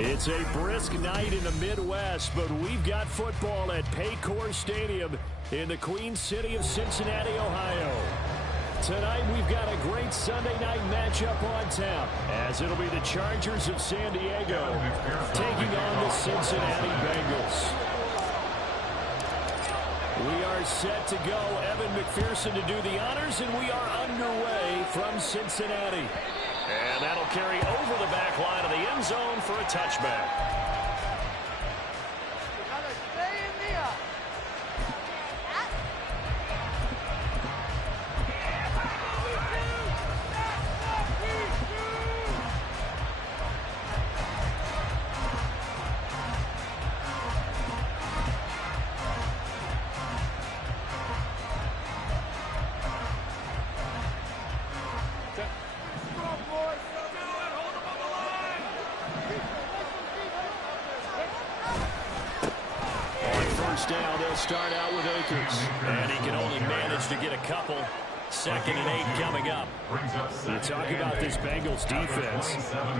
It's a brisk night in the Midwest, but we've got football at Paycor Stadium in the Queen City of Cincinnati, Ohio. Tonight, we've got a great Sunday night matchup on tap, as it'll be the Chargers of San Diego taking on the Cincinnati Bengals. We are set to go. Evan McPherson to do the honors, and we are underway from Cincinnati. And that'll carry over the back line of the end zone for a touchback. Down, they'll start out with Akers, and he can only manage to get a couple. 2nd and 8 coming up. You talk about this Bengals defense.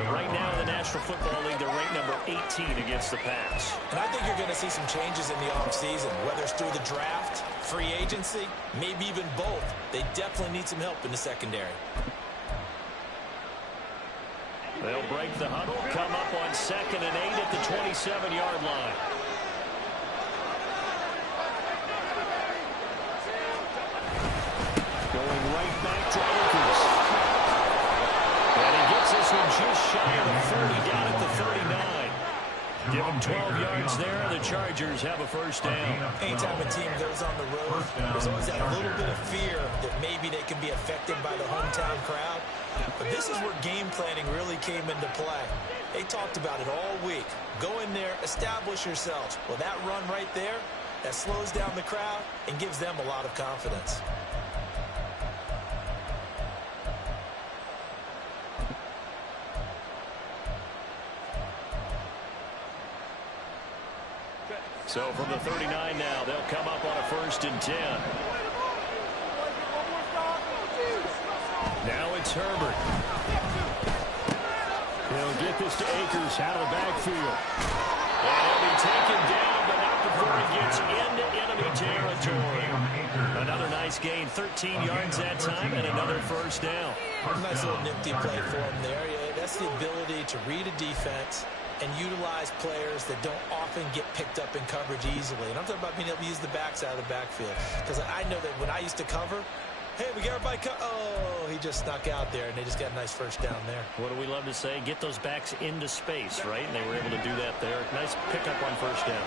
Right now in the National Football League, they're ranked number 18 against the pass. And I think you're going to see some changes in the offseason, whether it's through the draft, free agency, maybe even both. They definitely need some help in the secondary. They'll break the huddle, come up on 2nd and 8 at the 27-yard line. Going right back to Akers. And he gets this one just shy of the 30, down at the 39. Give them 12 yards there. The Chargers have a first down. Anytime a team goes on the road, there's always that little bit of fear that maybe they can be affected by the hometown crowd. But this is where game planning really came into play. They talked about it all week. Go in there, establish yourselves. Well, that run right there, that slows down the crowd and gives them a lot of confidence. So from the 39 now, they'll come up on a 1st and 10. Now it's Herbert. He'll get this to Akers out of the backfield. And he'll be taken down, but not before he gets into enemy territory. Another nice gain, 13 yards that time, and another first down. Nice little nifty play for him there. Yeah, that's the ability to read a defense and utilize players that don't often get picked up in coverage easily. And I'm talking about being able to use the backs out of the backfield. Because I know that when I used to cover, hey, we got everybody oh, he just snuck out there, and they just got a nice first down there. What do we love to say? Get those backs into space, right? And they were able to do that there. Nice pickup on first down.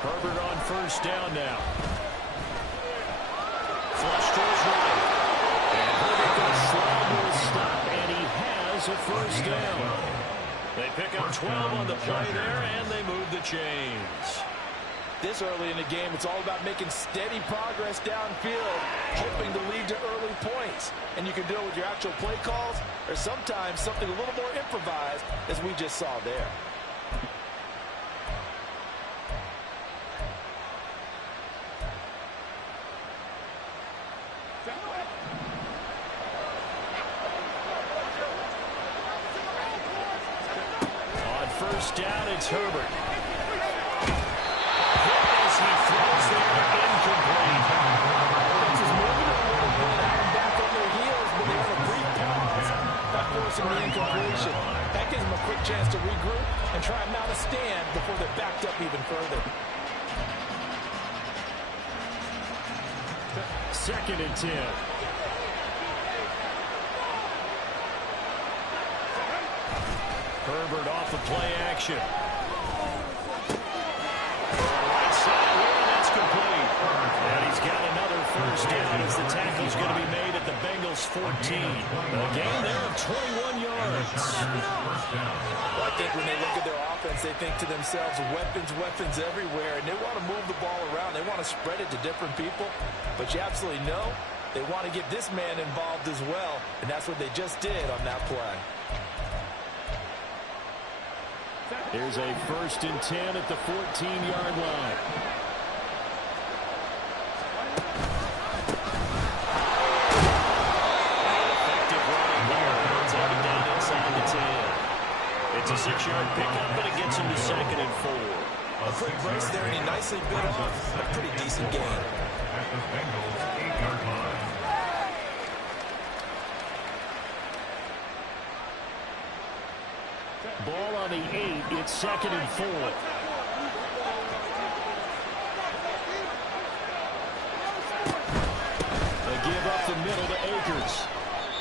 Herbert on first down now. Flush to his right. And Herbert goes slide to a stop, and he has a first down. They pick up 12 on the play there, and they move the chains. This early in the game, it's all about making steady progress downfield, hoping to lead to early points. And you can do it with your actual play calls, or sometimes something a little more improvised, as we just saw there. On first down, it's Herbert. He throws there, incomplete. This is moving a little bit, having back on their heels, but they have a brief pause by forcing the incompletion. That gives them a quick chance to regroup and try and mount a stand before they're backed up even further. 2nd and 10. Herbert off the play action. And he's got another first down as the tackle's going to be made at the Bengals 14. A gain there of 21 yards. Well, I think when they look at their offense, they think to themselves, weapons everywhere, and they want to move the ball around. They want to spread it to different people, but you absolutely know they want to get this man involved as well, and that's what they just did on that play. Here's a 1st and 10 at the 14-yard line. Effective running there. Taking down It's a 6-yard pickup, but it gets him to 2nd and 4. A quick brace there, and he nicely bit off a pretty decent gain. At the Bengals 8-yard line. Ball on the 8. It's 2nd and 4. They give up the middle to Akers.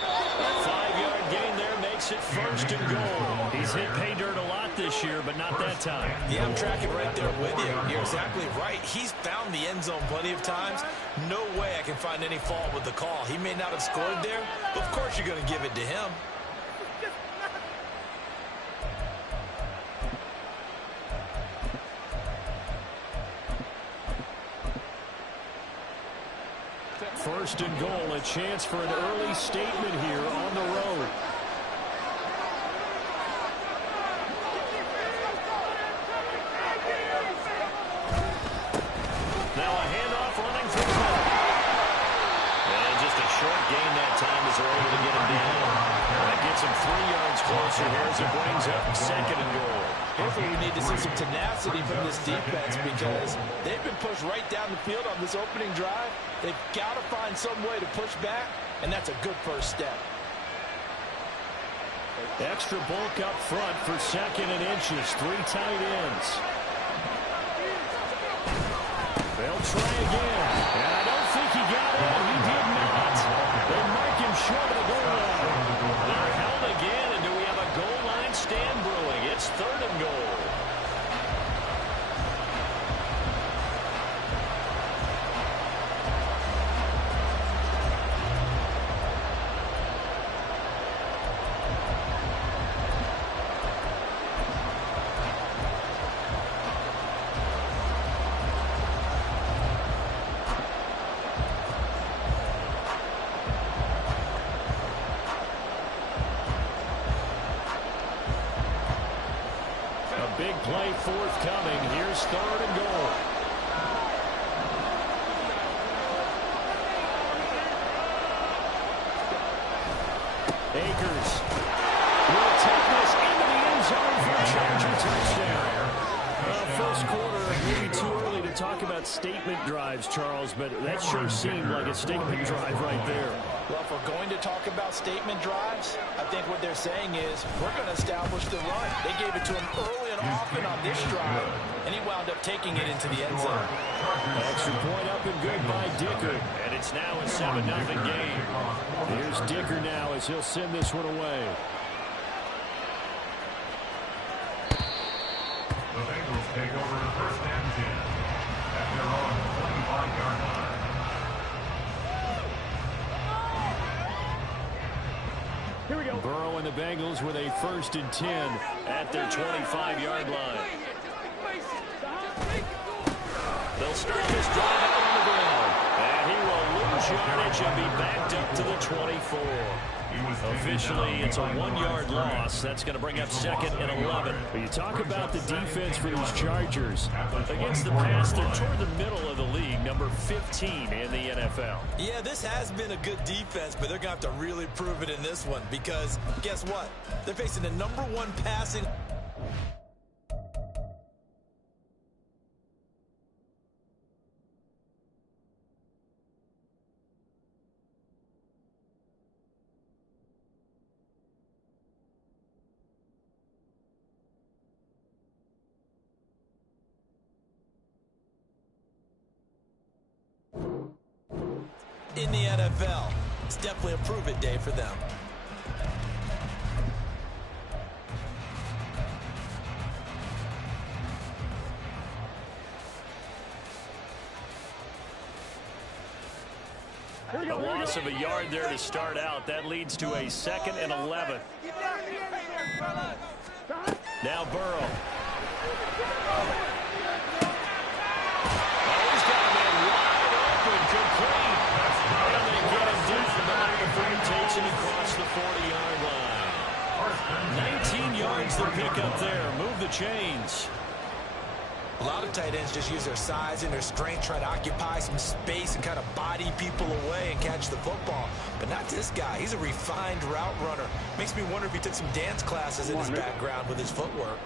A 5-yard gain there makes it 1st and goal. He's hit pay dirt a lot this year, but not that time. Yeah, I'm tracking right there with you. You're exactly right. He's found the end zone plenty of times. No way I can find any fault with the call. He may not have scored there, but of course you're going to give it to him. First and goal, a chance for an early statement here on the road. Now a handoff running for the ball. And just a short gain that time as they're able to get him down. That gets him 3 yards closer here as it brings up 2nd and goal. Hopefully we need to see some tenacity from this defense because they've been pushed right down the field on this opening drive. They've got to find some way to push back, and that's a good first step. Extra bulk up front for 2nd and inches. 3 tight ends. They'll try again. And I don't think he got it. He did not. They mark him short of the goal line. They're held again, and do we have a goal line stand brewing? It's 3rd and goal. Big play forthcoming. Here's 3rd and goal. Akers will take this into the end zone for a Charger touchdown. First quarter, maybe too early to talk about statement drives, Charles, but that sure seemed like a statement drive right there. Well, if we're going to talk about statement drives, I think what they're saying is we're going to establish the run. They gave it to him early and often on this drive, and he wound up taking it into the end zone. Extra point up and good by Dicker, and it's now a 7-0 game. Here's Dicker now as he'll send this one away. The Bengals take over 1st and 10 at their own 25-yard line. Here we go. Burrow and the Bengals with a 1st and 10 at their 25-yard line. They'll start this drive out on the ground. And he will lose yardage and be backed up to the 24. Officially, it's a 1-yard loss. That's going to bring up 2nd and 11. But you talk about the defense for these Chargers. Against the pass, they're toward the middle of the league, number 15 in the NFL. Yeah, this has been a good defense, but they're going to have to really prove it in this one because guess what? They're facing the number 1 passing. In the NFL. It's definitely a prove-it day for them. A loss of a yard there to start out. That leads to a 2nd and 11. Now Burrow. He's got a man wide open, complete. And they get him down behind before he takes it across the 40-yard line. 19 yards the pickup there. Move the chains. A lot of tight ends just use their size and their strength, try to occupy some space and kind of body people away and catch the football. But not this guy. He's a refined route runner. Makes me wonder if he took some dance classes in his background with his footwork.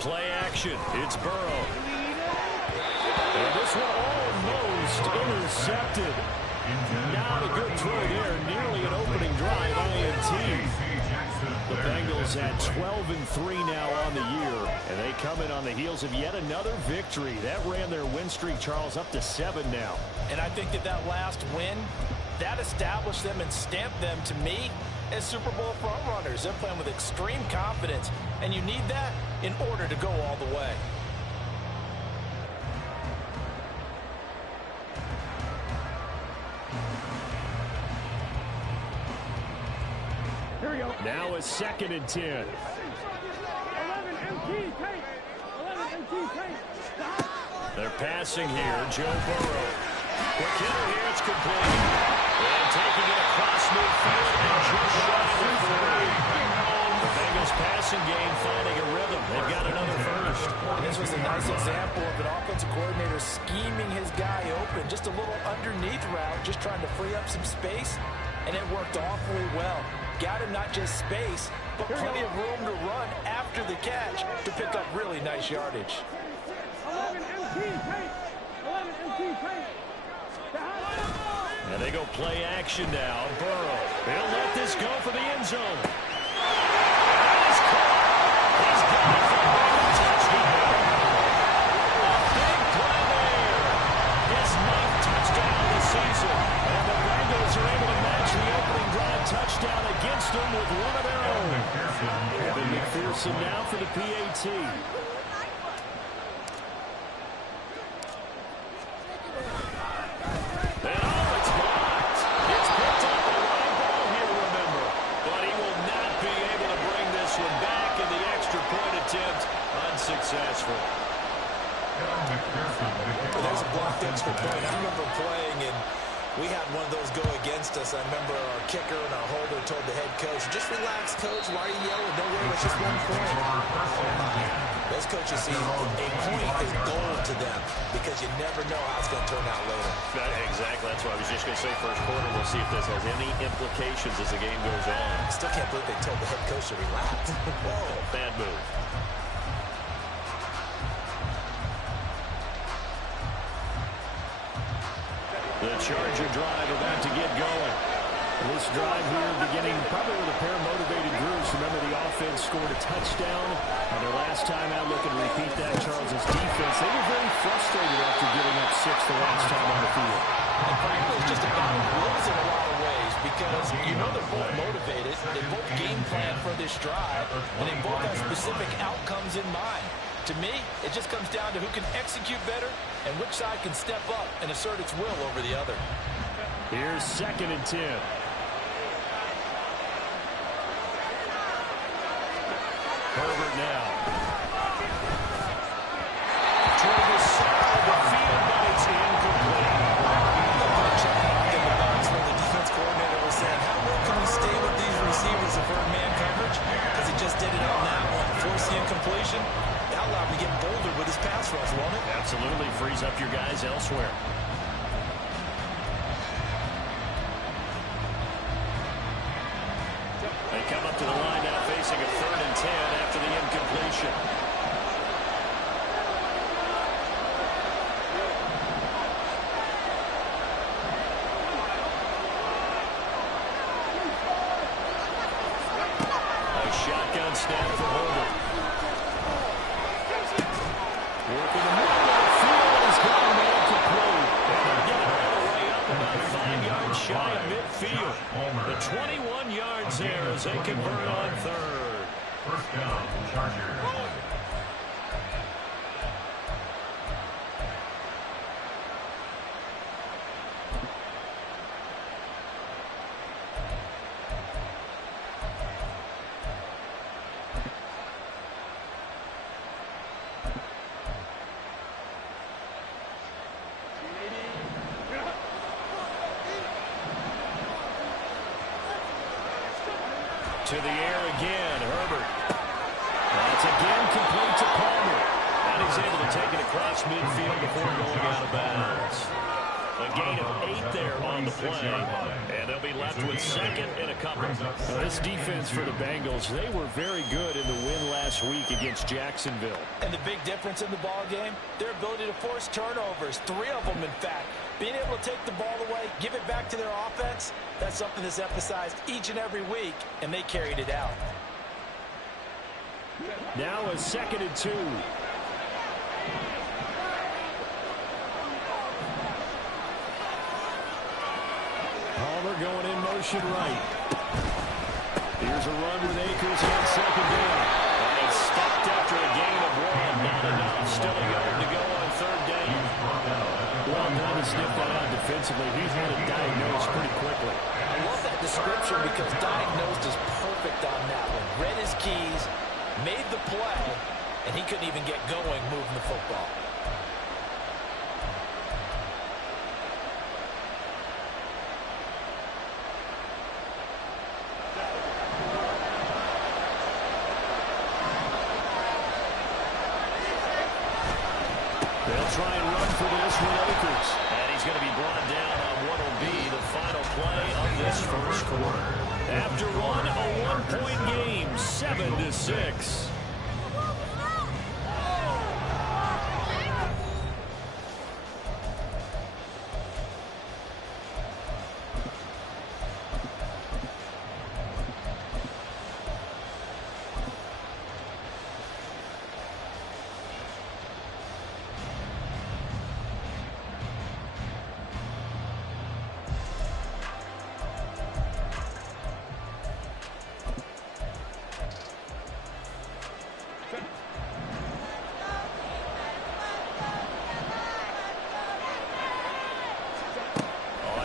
Play action. It's Burrow. And this one almost intercepted. Not a good throw there. Nearly an opening drive. INT. The Bengals at 12-3 now on the year. And they come in on the heels of yet another victory. That ran their win streak, Charles, up to 7 now. And I think that last win, that established them and stamped them, to me, as Super Bowl frontrunners. They're playing with extreme confidence, and you need that in order to go all the way. Here we go. Now a 2nd and 10. 11 MT, take. 11 MT, take. They're passing here. Joe Burrow. Quick hitter here. It's complete. And taking it across midfield and just shy of 3. The Bengals passing game finding a rhythm. They've got another first. This was a nice example of an offensive coordinator scheming his guy open. Just a little underneath route, just trying to free up some space, and it worked awfully well. Got him not just space, but plenty of room to run after the catch to pick up really nice yardage. 11 MT, take. 11 MT, take. And they go play action now. Burrow. They'll let this go for the end zone. He's caught. He's got it for a touchdown. A big play there. His 9th touchdown of the season. And the Bengals are able to match the opening drive touchdown against them with one of their own. Evan McPherson now for the PAT. Unsuccessful. There's a blocked extra point. I remember playing, and we had one of those go against us. I remember our kicker and our holder told the head coach, just relax, coach. Why are you yelling? Don't worry, it's just 1 point. Those coaches see a point is gold to them because you never know how it's going to turn out later. Exactly. That's what I was just going to say. First quarter, we'll see if this has any implications as the game goes on. I still can't believe they told the head coach to relax. Whoa, bad move. The Charger drive about to get going. This drive here beginning probably with a pair of motivated groups. Remember, the offense scored a touchdown on their last time out. Looking to repeat that. Charles's defense, they were very frustrated after giving up 6 the last time on the field. And frankly, it's just about wills in a lot of ways because you know they're both motivated. They both game plan for this drive, and they both have specific outcomes in mind. To me, it just comes down to who can execute better and which side can step up and assert its will over the other. Here's 2nd and 10. Herbert now. Toward the center of the field, but it's incomplete. In the box where the defense coordinator was saying, how well can we stay with these receivers if we're in man coverage? Because he just did it on that one. Force the incompletion. That allowed him to get bolder with his pass rush, won't it? Absolutely. Frees up your guys elsewhere. They come up to the line now facing a 3rd and 10 after the incompletion. A shotgun snap for Herbert. Working the middle of the field is going to make a play. And they're getting all the way up about 5 yards shy of midfield. The 21 yards there as they convert on 3rd. First down, Chargers. To the air again, Herbert. That's again complete to Palmer. And he's able to take it across midfield before going out of bounds. A gain of 8 there on the play. And they'll be left with second and a couple. This defense for the Bengals, they were very good in the win last week against Jacksonville. And the big difference in the ball game, their ability to force turnovers. 3 of them, in fact. Being able to take the ball away, give it back to their offense, that's something that's emphasized each and every week, and they carried it out. Now a 2nd and 2. Palmer going in motion right. Here's a run with Akers on 2nd down. And he's stopped after a gain of 1. Not enough. Still a yard to go on 3rd down. Well done to sniff that out defensively. He's had it diagnosed pretty quickly. I love that description because diagnosed is perfect on that one. Read his keys, made the play, and he couldn't even get going moving the football. They'll try and run for this with Akers. And he's going to be brought down on what will be the final play of this first quarter. After one, a 1-point game, 7-6.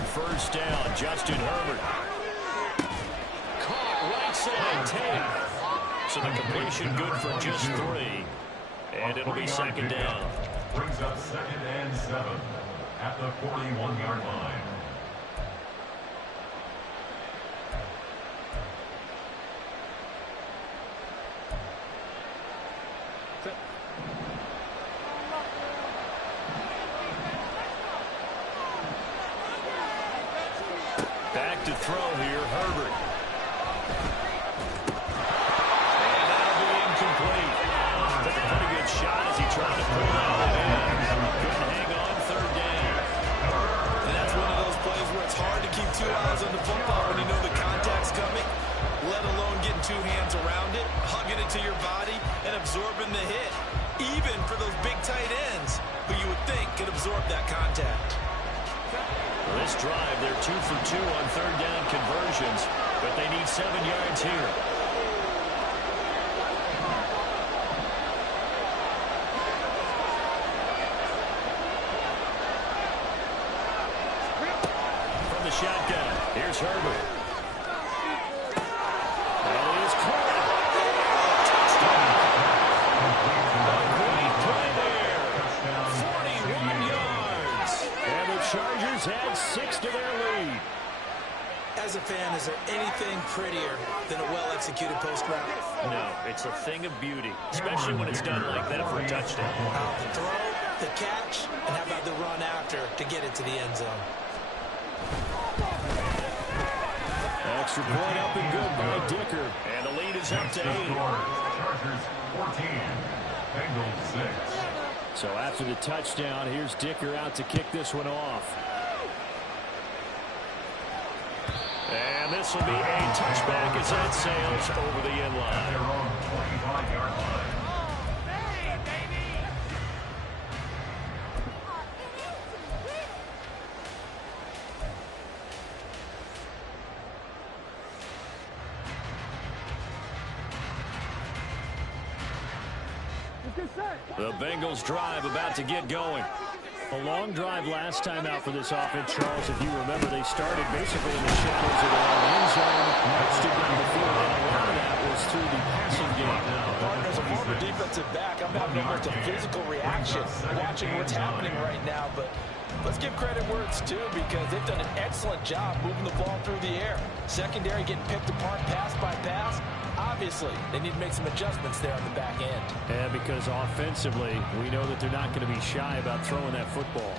First down, Justin Herbert. Caught right side, tape. So the completion good for just 3. And it'll be 2nd down. Brings up 2nd and 7 at the 41-yard line. Back to throw here, Herbert. And that'll be incomplete. Took a pretty good shot as he tried to pull that one in. Couldn't hang on 3rd down. And that's one of those plays where it's hard to keep 2 eyes on the football when you know the contact's coming, let alone getting 2 hands around it, hugging it to your body, and absorbing the hit. Even for those big tight ends who you would think could absorb that contact. This drive, they're 2 for 2 on 3rd down conversions, but they need 7 yards here. From the shotgun, here's Herbert. And it is caught. Touchdown. A great play there. 41 yards. And the Chargers add 6 to their lead. As a fan, is there anything prettier than a well-executed post route? No, it's a thing of beauty, especially when it's done like that for a touchdown. The throw, the catch, and how about the run after to get it to the end zone? Extra point up and good by Dicker. And the lead is up to 8. Chargers 14, Bengals 6. So after the touchdown, here's Dicker out to kick this one off. And this will be a touchback as that sails over the end line. Their own 25-yard line. The Bengals drive about to get going. A long drive last time out for this offense, Charles. If you remember, they started basically in the shadows of their own end zone. Marched it down the field, and a lot of that was through the passing game. Partner, as a former defensive back, I'm having almost a physical reaction watching what's happening right now. But let's give credit where it's due because they've done an excellent job moving the ball through the air. Secondary getting picked apart pass by pass. Obviously, they need to make some adjustments there on the back end. Yeah, because offensively, we know that they're not going to be shy about throwing that football.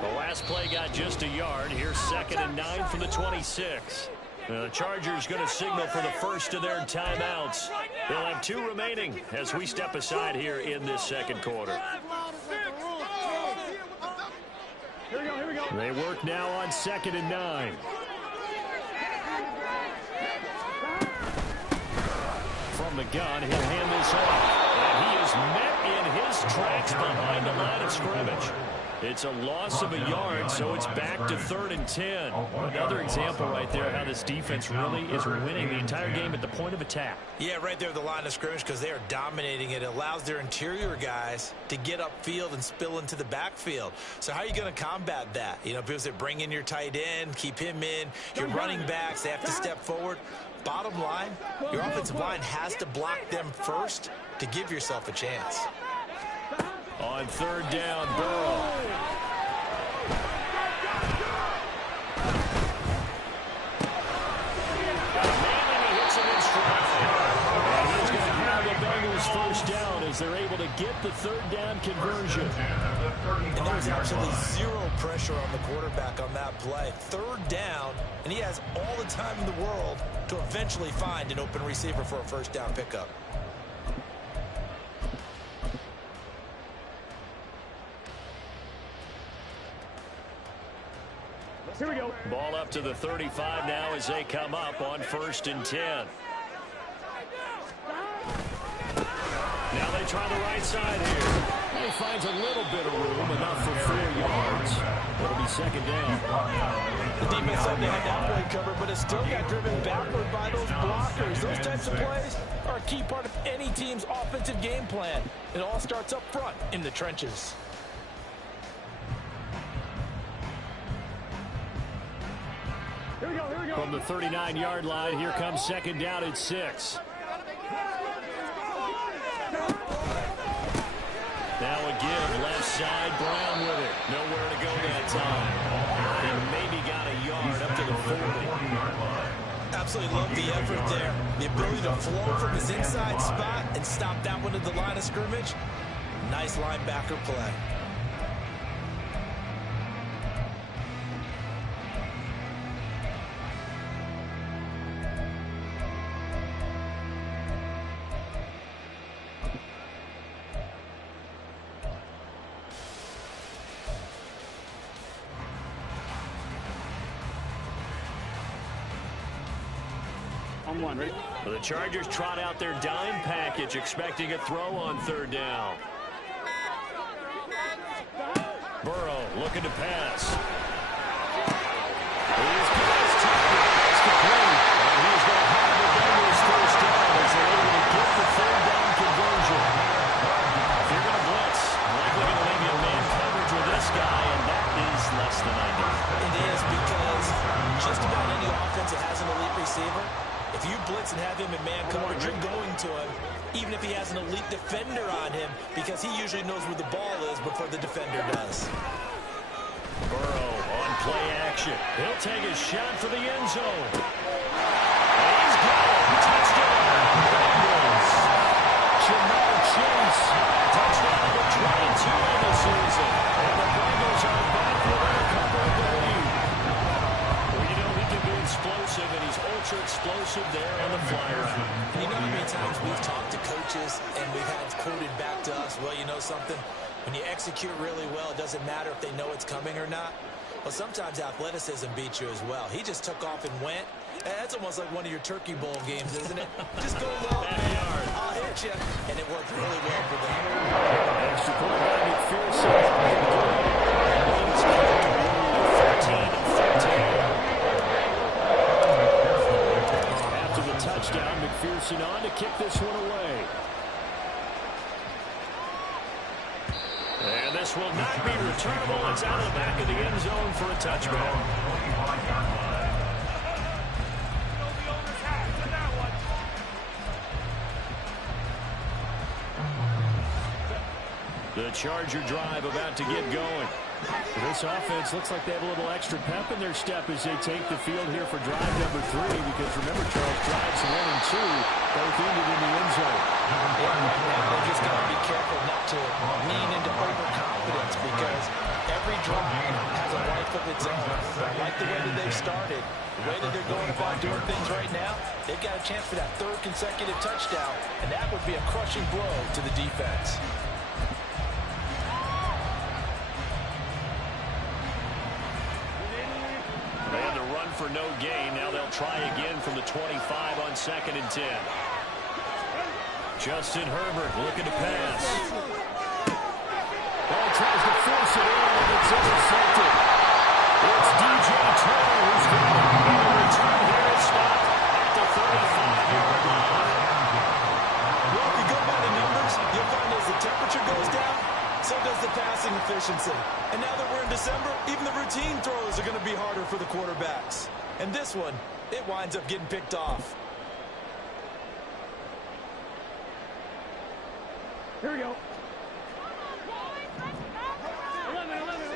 The last play got just a yard. Here's 2nd and 9 from the 26. The Chargers going to signal for the first of their timeouts. They'll have 2 remaining as we step aside here in this second quarter. Here we go. They work now on 2nd and 9. From the gun, he'll hand this off. And he is met in his tracks behind the line of scrimmage. It's a loss of a yard, so it's back to 3rd and 10. Another example right there how this defense really is winning the entire game at the point of attack. Yeah, right there at the line of scrimmage because they are dominating it. It allows their interior guys to get upfield and spill into the backfield. So how are you going to combat that? You know, because they bring in your tight end, keep him in. Your running backs, they have to step forward. Bottom line, your offensive line has to block them first to give yourself a chance. On 3rd down, Burrow. Got a man and he hits him in stride. And he's going to have the Bengals first down as they're able to get the 3rd down conversion. And there's absolutely zero pressure on the quarterback on that play. 3rd down, and he has all the time in the world to eventually find an open receiver for a first down pickup. Here we go. Ball up to the 35 now as they come up on 1st and 10. Now they try the right side here. He finds a little bit of room, enough for 4 yards. It'll be 2nd down. The defense thought they had that play covered, but it still got driven backward by those blockers. Those types of plays are a key part of any team's offensive game plan. It all starts up front in the trenches. Here we go. From the 39-yard line, here comes 2nd down at 6. Now a give, left side, Brown with it. Nowhere to go that time. He maybe got a yard up to the 40. Absolutely love the effort there. The ability to flow from his inside spot and stop that one at the line of scrimmage. Nice linebacker play. On 1, ready? Well, the Chargers trot out their dime package, expecting a throw on 3rd down. Burrow looking to pass. He's complete. And he's going to have the Bengals first down as they're able to get the 3rd down conversion. If you're going to blitz, likely going to leave you in man coverage with this guy, and that is less than ideal. It is because just about any offense that has an elite receiver, if you blitz and have him in man coverage, you're going to him, even if he has an elite defender on him, because he usually knows where the ball is before the defender does. Burrow on play action. He'll take a shot for the end zone. And he's got it. Touchdown, Bengals. Jamal Chase. Touchdown number 22 in the season. And the Bengals are back with a couple of the lead. Well, you know he can be explosive, and he's ultra explosive there on the fly route. And you know how many times we've talked to coaches and we've had quoted back to us, well, you know something? When you execute really well, it doesn't matter if they know it's coming or not. Well, sometimes athleticism beats you as well. He just took off and went. That's almost like one of your Turkey Bowl games, isn't it? Just go low, man. I'll hit you. And it worked really well for them. Extra point by McPherson. Leads 13-13. After the touchdown, McPherson on to kick this one away. And this will not be returnable. It's out of the back of the end zone for a touchback. The Charger drive about to get going. This offense looks like they have a little extra pep in their step as they take the field here for drive number 3. Because remember, Charles, drives 1 and 2 both ended in the end zone. Yeah, right now they just got to be careful not to lean into overconfidence because every drive has a life of its own. I like the way that they've started, the way that they're going about doing things right now. They've got a chance for that 3rd consecutive touchdown, and that would be a crushing blow to the defense. They had to run for no gain. Now they'll try again from the 25 on 2nd and 10. Justin Herbert looking to pass. Ball tries to force it in, and it's intercepted. It's DJ Turner who's got it. And the return here is stopped at the 35-yard line. Well, if you go by the numbers, you'll find as the temperature goes down, so does the passing efficiency. And now that we're in December, even the routine throws are going to be harder for the quarterbacks. And this one, it winds up getting picked off. Here we go. 11. 11.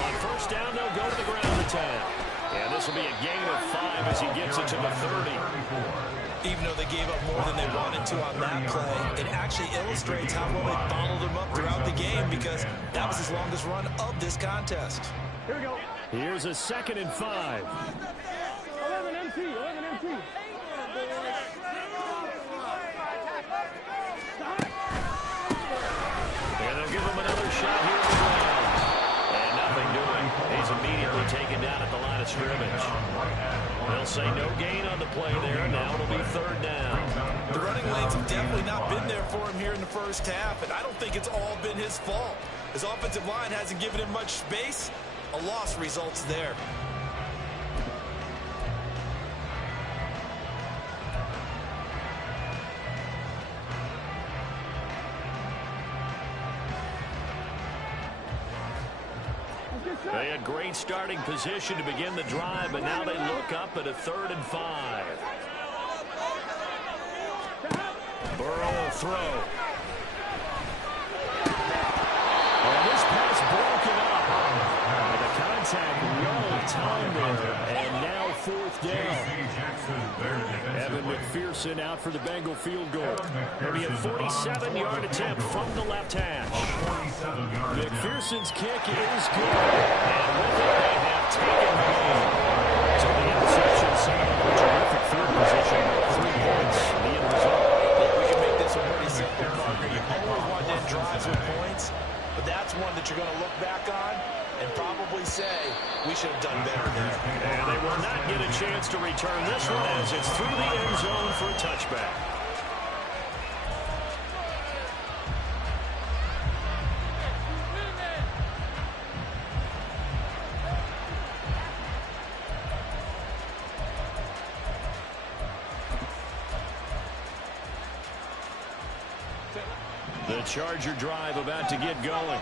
On first down, they'll go to the ground attack. And this will be a gain of 5 as he gets it to the 30. Even though they gave up more than they wanted to on that play, it actually illustrates how well they followed them up throughout the game because that was his longest run of this contest. Here we go. Here's a 2nd and 5. 11 MT. And they'll give him another shot here at the ground. And nothing doing. He's immediately taken down at the line of scrimmage. They'll say no gain on the play there. Now it'll be 3rd down. The running lanes have definitely not been there for him here in the first half, and I don't think it's all been his fault. His offensive line hasn't given him much space. A loss results there. They had great starting position to begin the drive, but now they look up at a 3rd and 5. Burrow will throw. And this pass broken up. And the contact well timed there, and now 4th down. Evan McPherson out for the Bengal field goal. It'll be a 47-yard attempt from the left hash. McPherson's kick is good. And with it, they have taken the lead. So the interception set up a terrific field position. 3 points, the end result. Look, we can make this one pretty simple, partner. You always want to end drives with points, but that's one that you're going to look back on and probably say, we should have done better there. And they will not get a chance to return this one as it's through the end zone for a touchback. The Charger drive about to get going.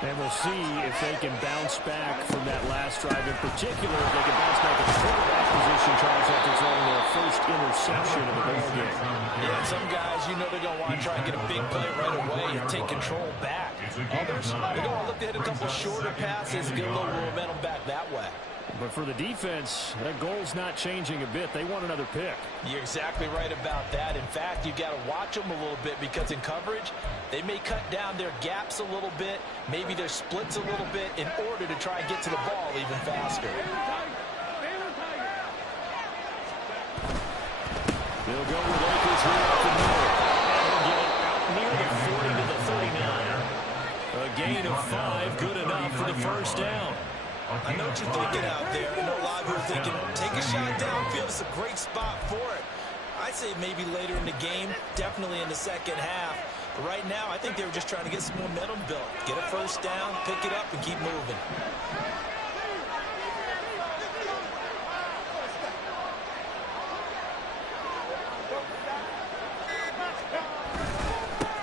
And we'll see if they can bounce back from that last drive. In particular, if they can bounce back at the quarterback position, Charles, after throwing their first interception of the ball game. Yeah, some guys, you know they're going to want to try and get a big play right away and take control back. Others, they're going to look to hit a couple shorter passes and get a little momentum back that way. But for the defense, that goal's not changing a bit. They want another pick. You're exactly right about that. In fact, you've got to watch them a little bit because in coverage, they may cut down their gaps a little bit, maybe their splits a little bit in order to try and get to the ball even faster. They'll go with Akers here up the middle. And they'll get it out near the 40 to the 39. A gain of 5, good enough for the first down. I know what you're thinking out there. I know a lot of you are thinking, take a shot downfield. It's a great spot for it. I say maybe later in the game, definitely in the second half. But right now, I think they were just trying to get some momentum built. Get a first down, pick it up, and keep moving.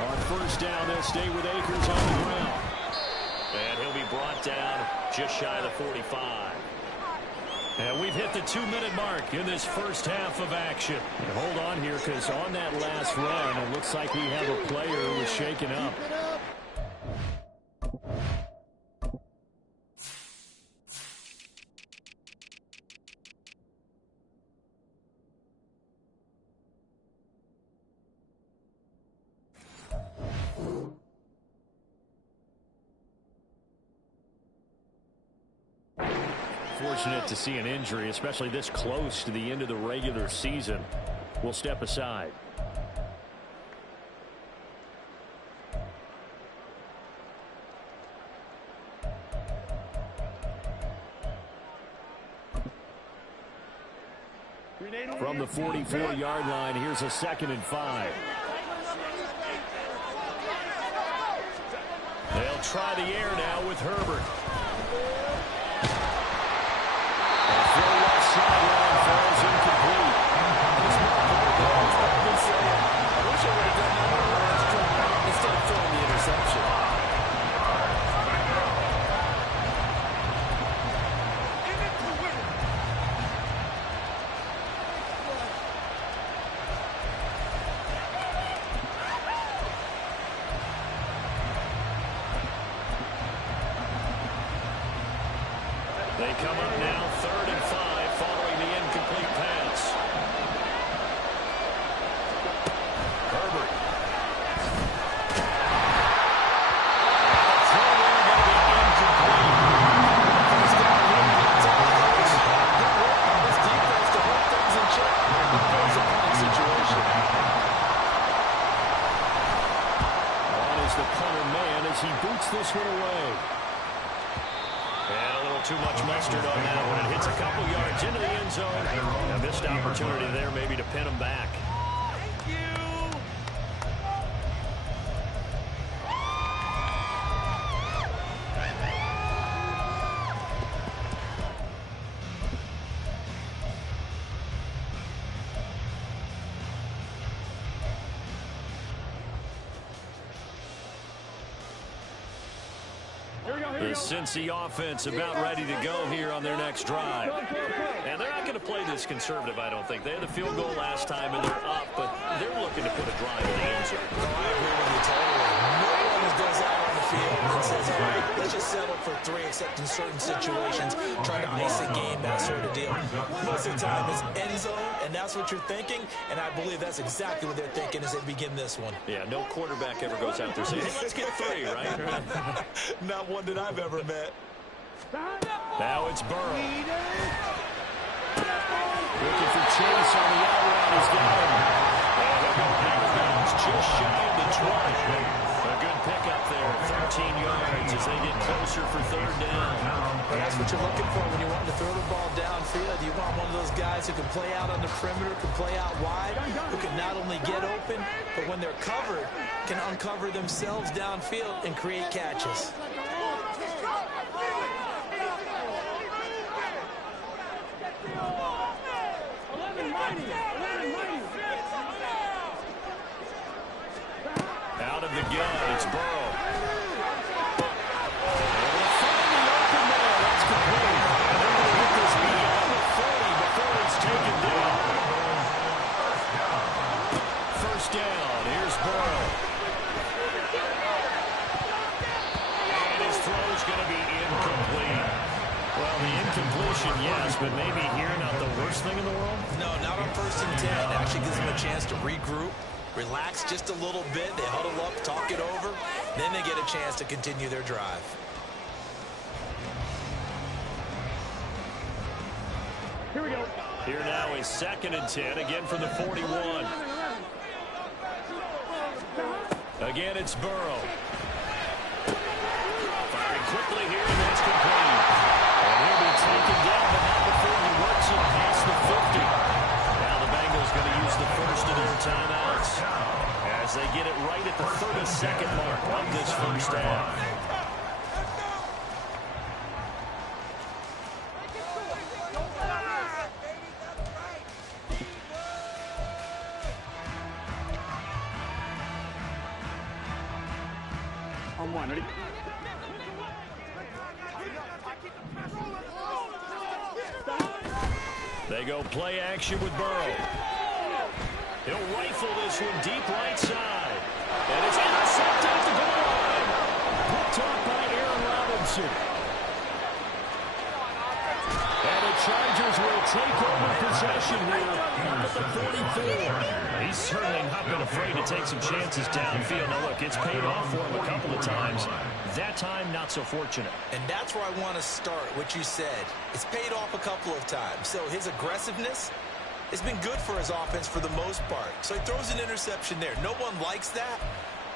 On first down, they'll stay with Akers on the ground. And he'll be brought down just shy of the 45. And we've hit the 2-minute mark in this first half of action. And hold on here, because on that last run, it looks like we have a player who was shaken up. Fortunate to see an injury, especially this close to the end of the regular season. We'll step aside. From the 44-yard line, here's a 2nd and 5. They'll try the air now with Herbert. Sideline falls incomplete. This probably saying, I wish I would have done that on the last drive instead of throwing the interception. They come up now, 3rd and 5, following the incomplete pass. Herbert. Throw there going to be incomplete. First down, that's all it is. Good work on this defense to hold things in check. That was a punting situation. On is the punter man as he boots this one away. And a little too much mustard on that one. It hits a couple yards into the end zone. A missed opportunity there maybe to pin him back. Thank you. The Cincy offense about ready to go here on their next drive. And they're not going to play this conservative, I don't think. They had the field goal last time, and they're up, but they're looking to put a drive in the end zone. I agree with you totally. No one goes out on the field and says, all right, let's just settle for 3, except in certain situations, trying to ice a game, that sort of deal. Most of the time, it's end zone, and that's what you're thinking, and I believe that's exactly what they're thinking as they begin this one. Yeah, no quarterback ever goes out there saying, hey, let's get 3, right? Not one that I've ever met. Now it's Burrow. Looking for Chase on the out route. He's got him. And they'll go out of bounds just shy of the 20. A good pickup there, 13 yards as they get closer for 3rd down. Well, that's what you're looking for when you want to throw the ball downfield. You want one of those guys who can play out on the perimeter, can play out wide, who can not only get open, but when they're covered, can uncover themselves downfield and create catches. Out of the gun, it's Burrow. Finally open there, that's complete. And they're going to get this beyond the 40 before it's taken down. 1st down, here's Burrow. And his throw's going to be incomplete. Well, the incompletion, yes, but maybe here not the worst thing in the world? No, not on 1st and 10. It actually gives them a chance to regroup, relax just a little bit. They huddle up, talk it over. Then they get a chance to continue their drive. Here we go. Here now is 2nd and 10, again from the 41. Again, it's Burrow. Firing quickly here, and that's complete. And he'll be taken down, but not before he works it past the 50. Now the Bengals going to use the first of their timeouts as they get it right at the 32nd mark of this first half. On 1, ready? They go play action with Burrow. He'll rifle this one deep right side. And it's intercepted at the goal line. Picked off by Aaron Robinson. And the Chargers will take over possession here up at the 44. He's certainly not been afraid to take some chances downfield. Now, look, it's paid off for him a couple of times. That time, not so fortunate. And that's where I want to start, what you said. It's paid off a couple of times. So his aggressiveness has been good for his offense for the most part. So he throws an interception there. No one likes that,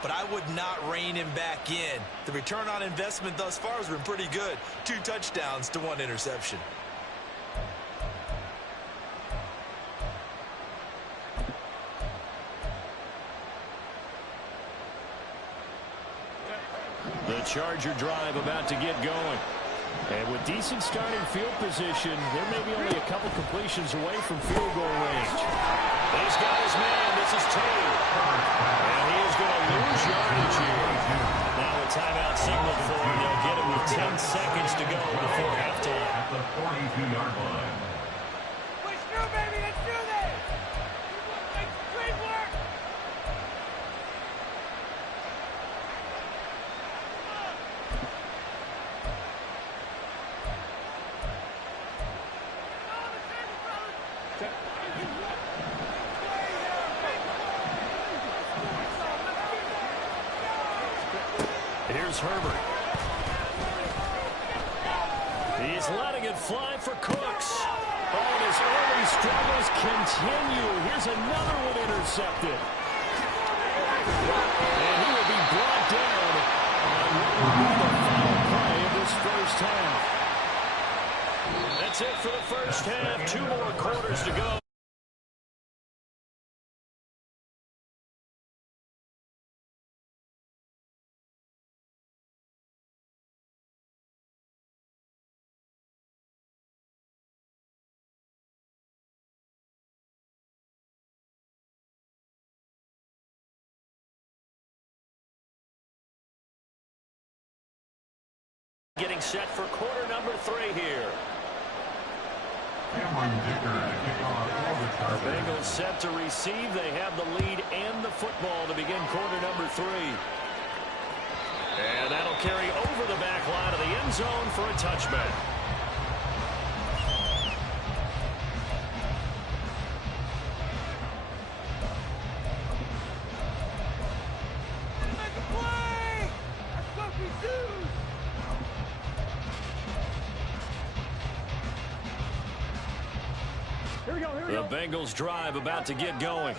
but I would not rein him back in. The return on investment thus far has been pretty good. 2 touchdowns to 1 interception. The Charger drive about to get going. And with decent starting field position, there may be only a couple completions away from field goal range. He's got his man. This is Tate. And he is going to lose yardage here. Now a timeout signal for him. They'll get him with 10 seconds to go before halftime. At the 42-yard line. Push through, baby. Let's do this. Great work. Here's Herbert. He's letting it fly for Cooks. Oh, and his early struggles continue. Here's another one intercepted. And he will be brought down on what will be the final play of this first half. That's it for the first half. 2 more quarters to go. Getting set for quarter number 3 here. The Bengals set to receive. They have the lead and the football to begin quarter number 3. And that'll carry over the back line of the end zone for a touchback. Make a play. That's what we do. The Bengals drive about to get going.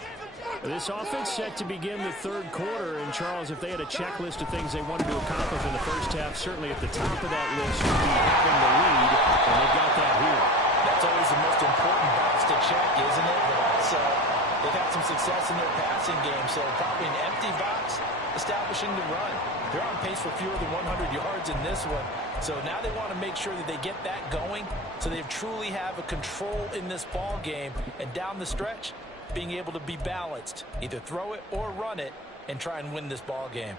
This offense set to begin the third quarter. And, Charles, if they had a checklist of things they wanted to accomplish in the first half, certainly at the top of that list would be having the lead, and they've got that here. That's always the most important box to check, isn't it? But also, they've had some success in their passing game, so probably an empty box establishing the run. They're on pace for fewer than 100 yards in this one. So now they want to make sure that they get that going so they truly have a control in this ball game. And down the stretch, being able to be balanced, either throw it or run it, and try and win this ball game.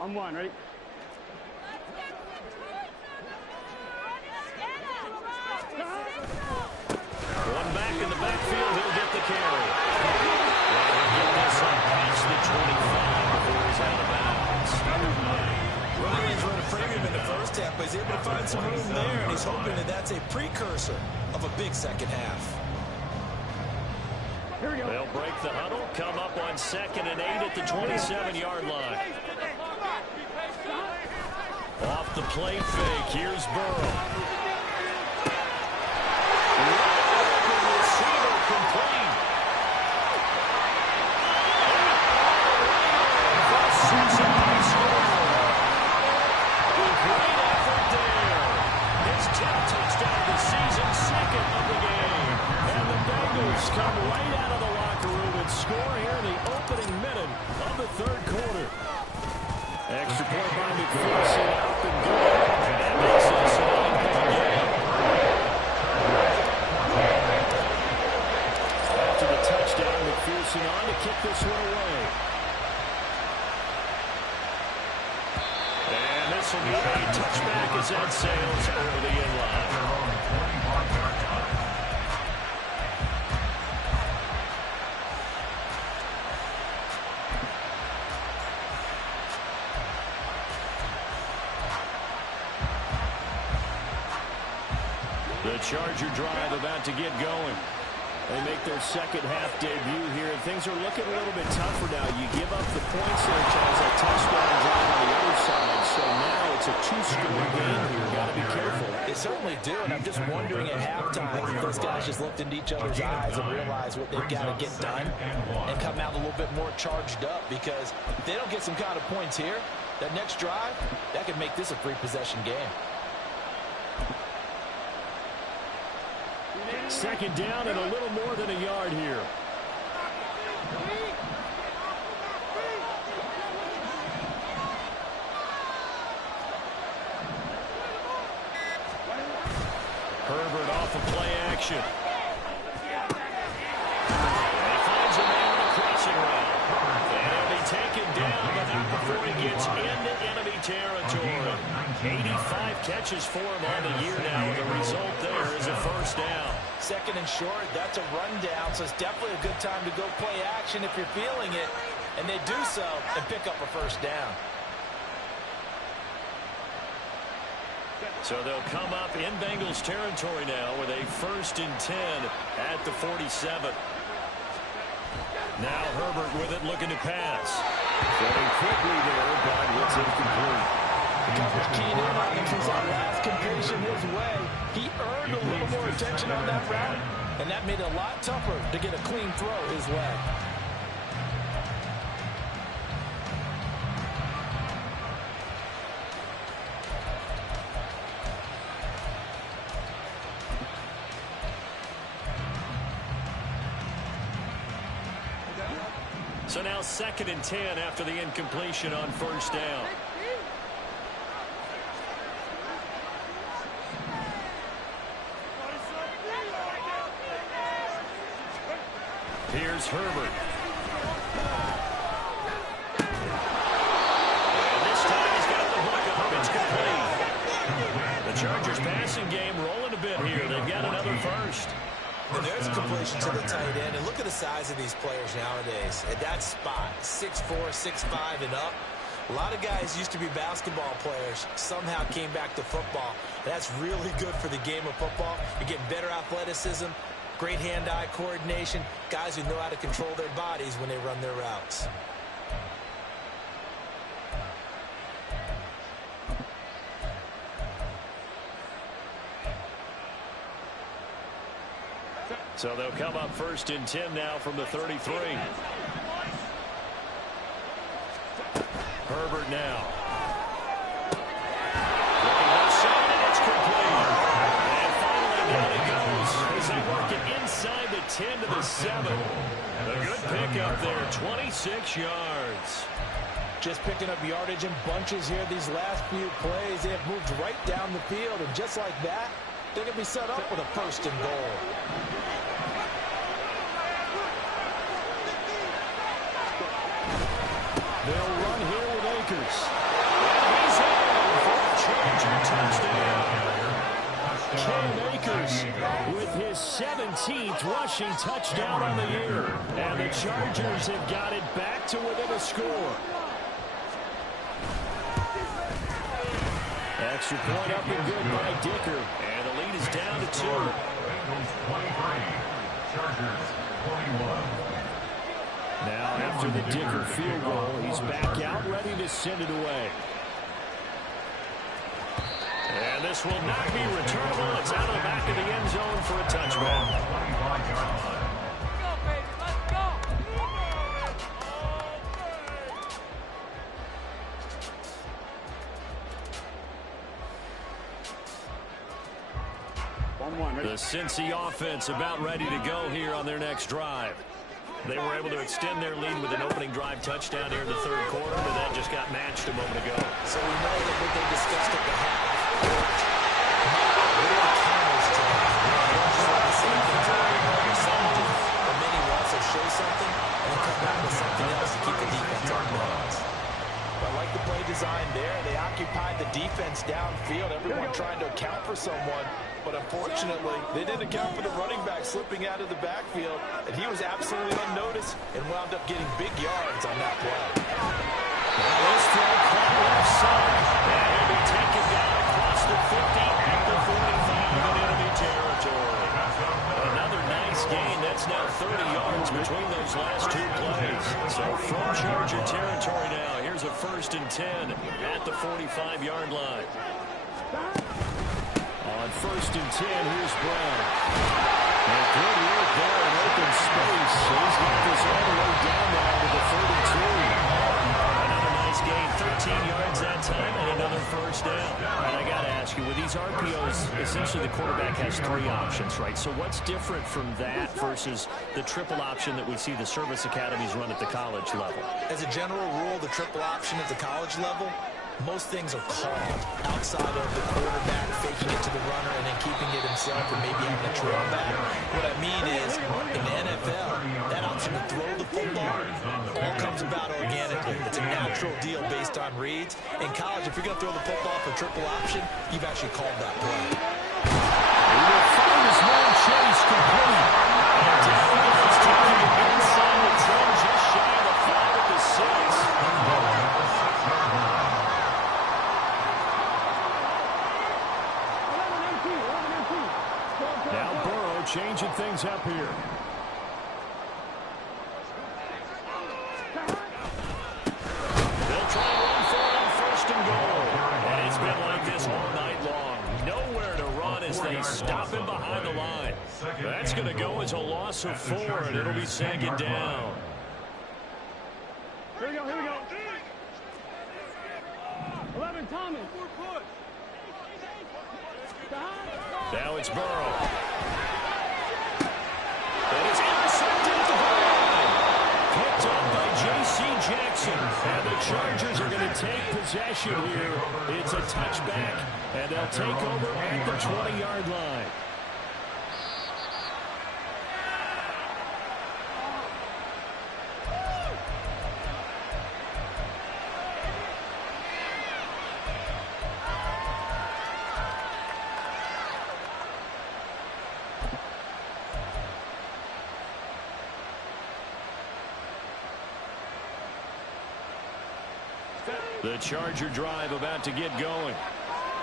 On 1, ready? One back in the backfield, he'll get the carry. And he'll get this up past the 25 before he's out of bounds. Ryan's run a premium in the first half, but he's able to find some room there, and he's hoping that that's a precursor of a big second half. Here we go. They'll break the huddle, come up on 2nd and 8 at the 27-yard line. Off the play fake, here's Burrow. Receiver complete. Great effort there. His 10th touchdown of the season, 2nd of the game. And the Bengals come right out of the locker room and score here in the opening minute of the third quarter. Extra point by McPherson, up and good. And that makes it a 9-point game. After the touchdown, McPherson on to kick this one away. this will be a touchback as that sails over the end line. The Charger drive about to get going. They make their second half debut here, and things are looking a little bit tougher now. You give up the points there, Charles, that touchdown drive on the other side. So now it's a two-score game here. Got to be careful. They certainly do, and I'm just wondering at halftime if those guys just looked into each other's eyes and realized what they've got to get done and come out a little bit more charged up, because if they don't get some kind of points here, that next drive, that could make this a three-possession game. Second down and a little more than a yard here. Herbert off of play action. And he finds a man in a crossing route. And he'll be taken down, but not before he gets into enemy territory. 85 catches for him on the year now, and the result there is a first down. Second and short, that's a rundown, so it's definitely a good time to go play action if you're feeling it. And they do so and pick up a first down. So they'll come up in Bengals territory now with a 1st and 10 at the 47. Now Herbert with it, looking to pass. Going quickly there, but it's incomplete. The coverage keyed in on him since that last completion his way. He earned a little more attention on that route, and that made it a lot tougher to get a clean throw his way. So now 2nd and 10 after the incompletion on first down. Here's Herbert. And this time he's got the hook up. It's complete. The Chargers passing game rolling a bit here. They've got another first. And there's a completion to the tight end. And look at the size of these players nowadays. At that spot, 6'4", 6'5", and up. A lot of guys used to be basketball players, somehow came back to football. And that's really good for the game of football. You're getting better athleticism, great hand-eye coordination, guys who know how to control their bodies when they run their routes. So they'll come up 1st and 10 now from the 33. Herbert now. Looking left side, and it's complete. And finally down he goes as they work it inside the 10 to the 7. A good pickup there, 26 yards. Just picking up yardage in bunches here these last few plays. They have moved right down the field, and just like that, they're going to be set up with a 1st and goal. They'll run here with Akers. And he's in for a Charger touchdown. Cam Akers with his 17th rushing touchdown on the year. And the Chargers have got it back to within a score. Extra point up and good by Dicker. And the lead is down to 2. Bengals 23, Chargers 21. Now after the Dicker field goal, he's back out ready to send it away. And this will not be returnable. It's out of the back of the end zone for a touchback. Let's go, baby. Let's go. The Cincy offense about ready to go here on their next drive. They were able to extend their lead with an opening drive touchdown here in the 3rd quarter, but that just got matched a moment ago. So we know that what they discussed at the half really counters to that. They don't just like the same things over and over. Some do, but many will also show something and then come back with something else to keep the defense on balance. I like like the play design there. They occupied the defense downfield, everyone trying to account for someone. But unfortunately, they didn't account for the running back slipping out of the backfield, and he was absolutely unnoticed and wound up getting big yards on that play. This throw caught left side, and he'll be taken down across the 50 at the 45 in enemy territory. Another nice gain. That's now 30 yards between those last two plays. So from Charger territory now, here's a 1st and 10 at the 45-yard line. On 1st and 10, here's Brown. And good work there in open space. He's got this all the way down now to the 32. Another nice gain, 13 yards that time, and another 1st down. And I got to ask you, with these RPOs, essentially the quarterback has 3 options, right? So what's different from that versus the triple option that we see the service academies run at the college level? As a general rule, the triple option at the college level, most things are called outside of the quarterback faking it to the runner and then keeping it himself and maybe having a trail back. What I mean is, in the NFL, that option to throw the football all comes about organically. It's a natural deal based on reads. In college, if you're going to throw the football for triple option, you've actually called that play. He will find his man Chase complete. And down goes taking it inside the 10, just shy of the 5 at the 6. Now Burrow changing things up here. They'll try and run for it on 1st and goal. And it's been like this all night long. Nowhere to run as they stop him behind the line. That's going to go as a loss of 4, and it'll be 2nd down. Here we go, here we go. 11, Thomas. Now it's Burrow. And it's intercepted at the goal line. Picked up by J.C. Jackson. And the Chargers are going to take possession here. It's a touchback, and they'll take over at the 20-yard line. The Charger drive about to get going.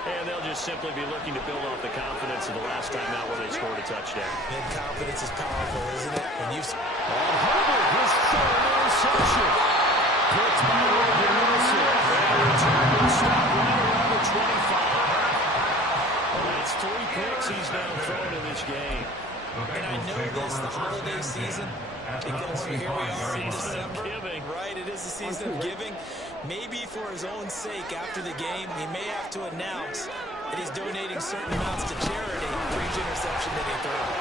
And they'll just simply be looking to build off the confidence of the last time out where they scored a touchdown. And confidence is powerful, isn't it? When you've... Herbert, his 3rd interception. Picked by Logan Wilson. And return will stop right around the 25. Well, that's 3 picks he's now thrown in this game. And I know this, the holiday season, because here we are in December, right? It is the season of giving. Maybe for his own sake, after the game, he may have to announce that he's donating certain amounts to charity for each interception that he throws.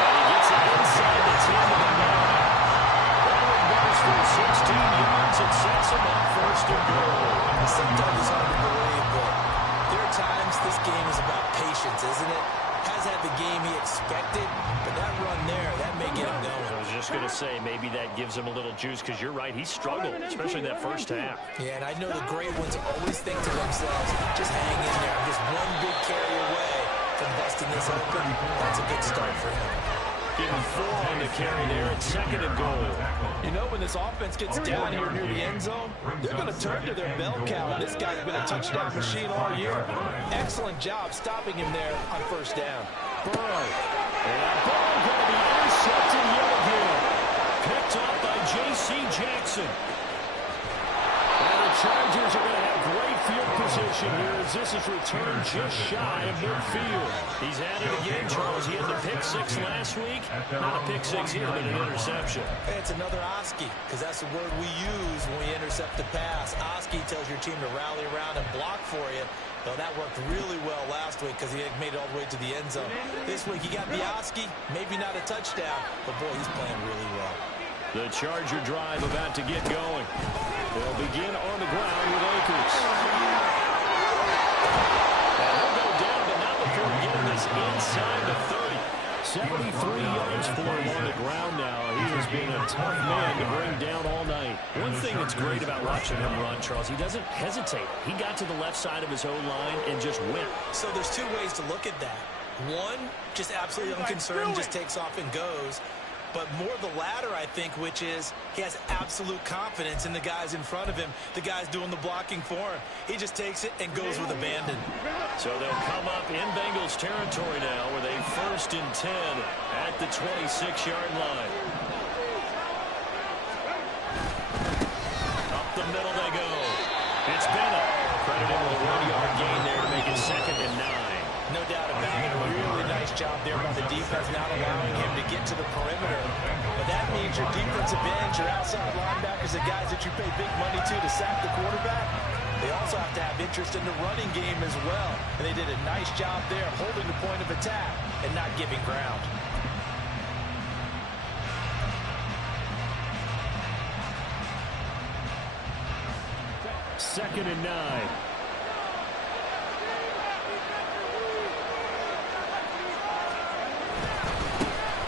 And he gets it inside the 10 of the 9. Allen goes for 16 yards and sets him up 1st and goal. Sometimes it's hard to believe, but there are times this game is about patience, isn't it? Has had the game he expected, but that run there, that may get him going. I was just going to say, maybe that gives him a little juice, because you're right, he struggled, especially in that 1st half. Yeah, and I know the great ones always think to themselves, just hang in there. I'm just one big carry away from busting this open. That's a good start for him. Give him 4 on the carry there at 2nd and goal. You know, when this offense gets down here near the end zone, they're going to turn to their bell cow. This guy's been a touchdown machine all year. Excellent job stopping him there on 1st down. Burrow. And that ball going to be intercepted yet again. Picked up by J.C. Jackson. And the Chargers are going to have great field position here as this is returned just shy of midfield. He's at it again, Charles. He had the pick 6 last week. Not a pick 6 here, but an interception. Hey, it's another Oski, because that's the word we use when we intercept the pass. Oski tells your team to rally around and block for you. Well, that worked really well last week because he had made it all the way to the end zone. This week he got the Oski, maybe not a touchdown, but boy, he's playing really well. The Charger drive about to get going. They'll begin on the ground with Akers. And he'll go down, but not before getting this inside the 30. 73 yards for him on the ground now. He has been a tough man to bring down all night. One thing that's great about watching him run, Charles, he doesn't hesitate. He got to the left side of his own line and just went. So there's two ways to look at that. One, just absolutely unconcerned, just takes off and goes. But more the latter, I think, which is he has absolute confidence in the guys in front of him, the guys doing the blocking for him. He just takes it and goes with abandon. So they'll come up in Bengals territory now with a 1st and 10 at the 26-yard line. Up the middle they go. It's Bennett. Credited with a 1-yard gain there to make it 2nd and 9. No doubt about it. A really nice job there by the defense, not allowing him to get to the perimeter. But that means your defensive ends, your outside linebackers, the guys that you pay big money to sack the quarterback, they also have to have interest in the running game as well. And they did a nice job there holding the point of attack and not giving ground. Second and 9.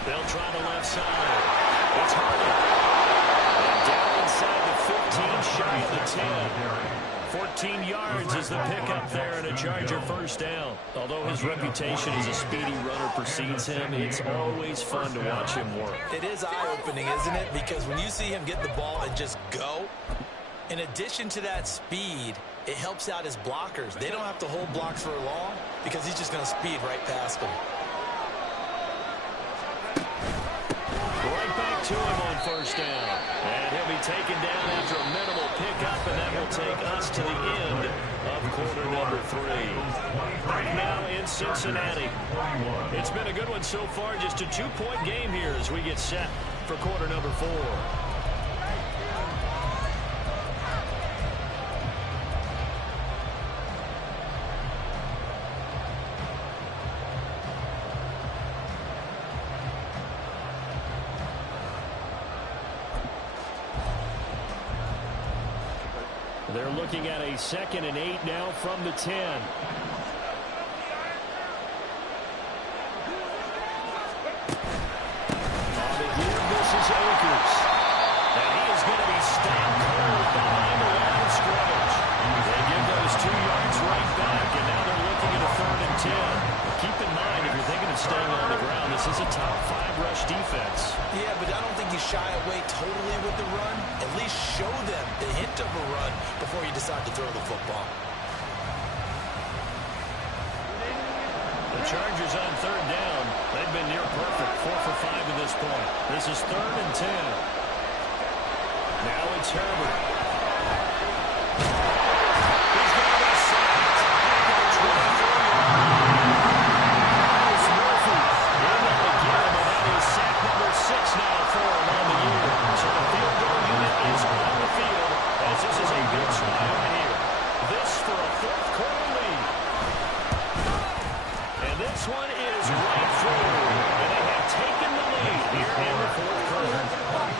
They'll try the left side. It's Hardy. And down inside the 15, shy of the 10. 14 yards is the pickup there and a Charger first down. Although his reputation as a speedy runner precedes him, it's always fun to watch him work. It is eye-opening, isn't it? Because when you see him get the ball and just go, in addition to that speed, it helps out his blockers. They don't have to hold blocks for long because he's just going to speed right past them. Right back to him on first down. And he'll be taken down after a minimal pickup, and that will take us to the end of quarter number 3. Right now in Cincinnati. It's been a good one so far. Just a 2-point game here as we get set for quarter number 4. They're looking at a 2nd and 8 now from the 10. On the here, this is Akers. And he is going to be stopped cold behind the line of scrimmage. They give those 2 yards right back, and now they're looking at a 3rd and 10. Keep in mind, if you're thinking of staying on the ground, this is a top 5 rush defense. Yeah, but I don't think you shy away totally with the run. At least show them the hint of a run before you decide to throw the football. The Chargers on 3rd down. They've been near perfect, 4 for 5 to this point. This is 3rd and 10. Now it's Herbert. He's going to be sacked at the 24-yard line. Murphy able to get him, and that is sack number 6 now for him on the year. So the field goal unit is on the field as this is a big try right here. This for a 4th quarter lead. And this one is right through. And they have taken the lead here in the 4th quarter.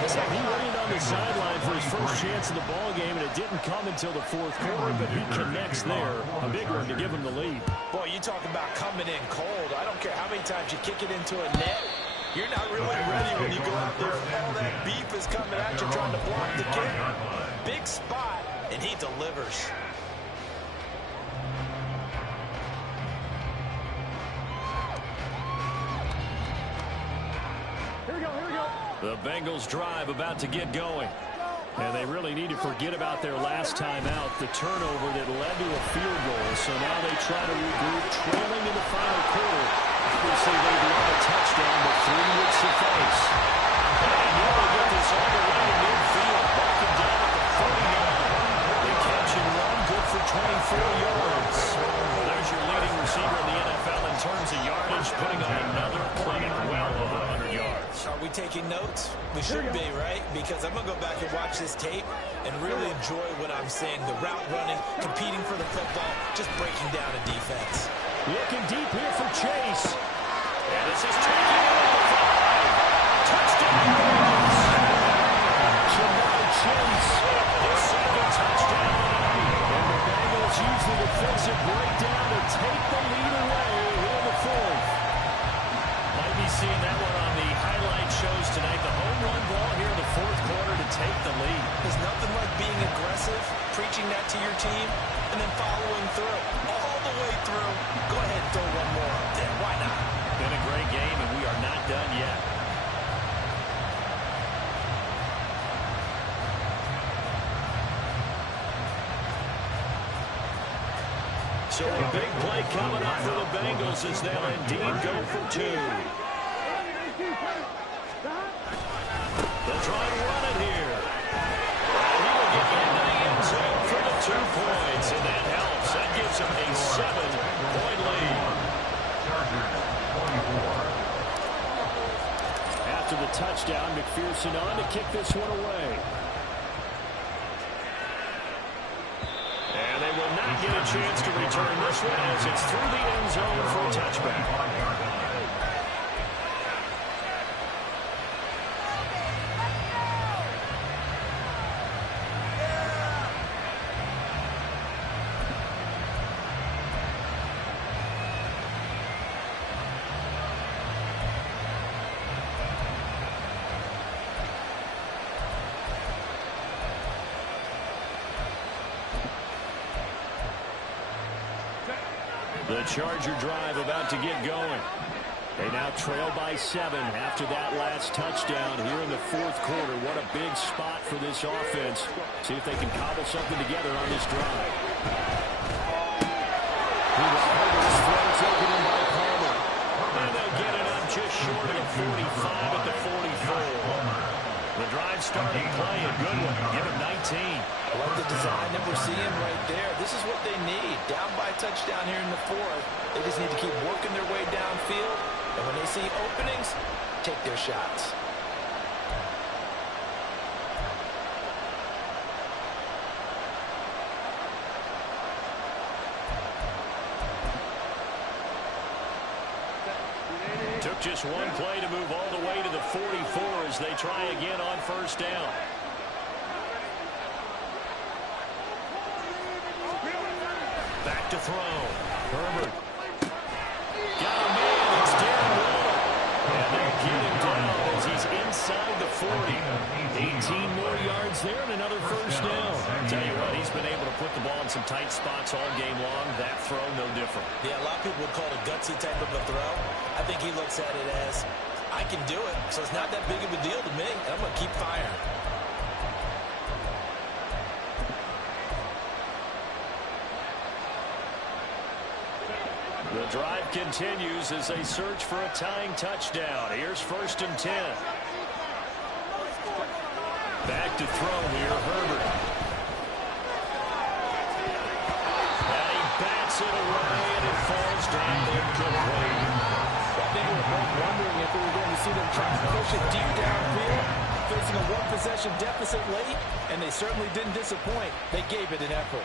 He waited on the sideline for his first chance of the ball game, and it didn't come until the 4th quarter, but he connects there. A big one to give him the lead. Boy, you talk about coming in cold. I don't care how many times you kick it into a net. You're not really ready when you go out there. All that beef is coming at you trying to block the kick. Big spot, and he delivers. The Bengals drive about to get going. And they really need to forget about their last time out, the turnover that led to a field goal. So now they try to regroup, trailing in the final quarter. Obviously, they'd love a touchdown, but 3 would suffice. And they nearly get this all the way to midfield, backing down at the 49. They catch and run, good for 24 yards. There's your leading receiver in the NFL in terms of yardage, putting on another clinic well over 100 yards. Are we taking notes? We should be, right? Because I'm going to go back and watch this tape and really enjoy what I'm seeing. The route running, competing for the football, just breaking down a defense. Looking deep here for Chase. And this is taking it at the 5. Touchdown. Jamar Chase, his 2nd touchdown tonight. And the Bengals use the defensive breakdown to take the lead away here in the 4th. Might be seeing preaching that to your team and then following through, all the way through. Go ahead and throw one more up there. Why not? Been a great game, and we are not done yet. So a big play coming up for the Bengals as they'll indeed go for two. They'll try and run it here. And he will get into the end zone for the 2 points, and that helps. That gives him a 7-point lead. After the touchdown, McPherson on to kick this one away. And they will not get a chance to return this one as it's through the end zone for a touchback. The Charger drive about to get going. They now trail by 7 after that last touchdown here in the 4th quarter. What a big spot for this offense. See if they can cobble something together on this drive. Herbert's throw taken in by Palmer. And they'll get it up just short of the 45 at the 44. The drive starting play, a good one. Give him 19. I love the design that we're seeing right there. This is what they need. Down by a touchdown here in the 4th. They just need to keep working their way downfield. And when they see openings, take their shots. Took just one play to move all the way to the 44 as they try again on 1st down. Back to throw. Herbert. Got a man. It's Darren Waller. And they'll get him down as he's inside the 40. 18 more yards there and another 1st down. Tell you what, he's been able to put the ball in some tight spots all game long. That throw, no different. Yeah, a lot of people would call it a gutsy type of a throw. I think he looks at it as, I can do it, so it's not that big of a deal to me. I'm going to keep firing. The drive continues as they search for a tying touchdown. Here's 1st and 10. Back to throw here, Herbert. And he bats it away, and it falls down incomplete. I think we were both wondering if we were going to see them try to push it deep downfield, facing a 1-possession deficit late, and they certainly didn't disappoint. They gave it an effort.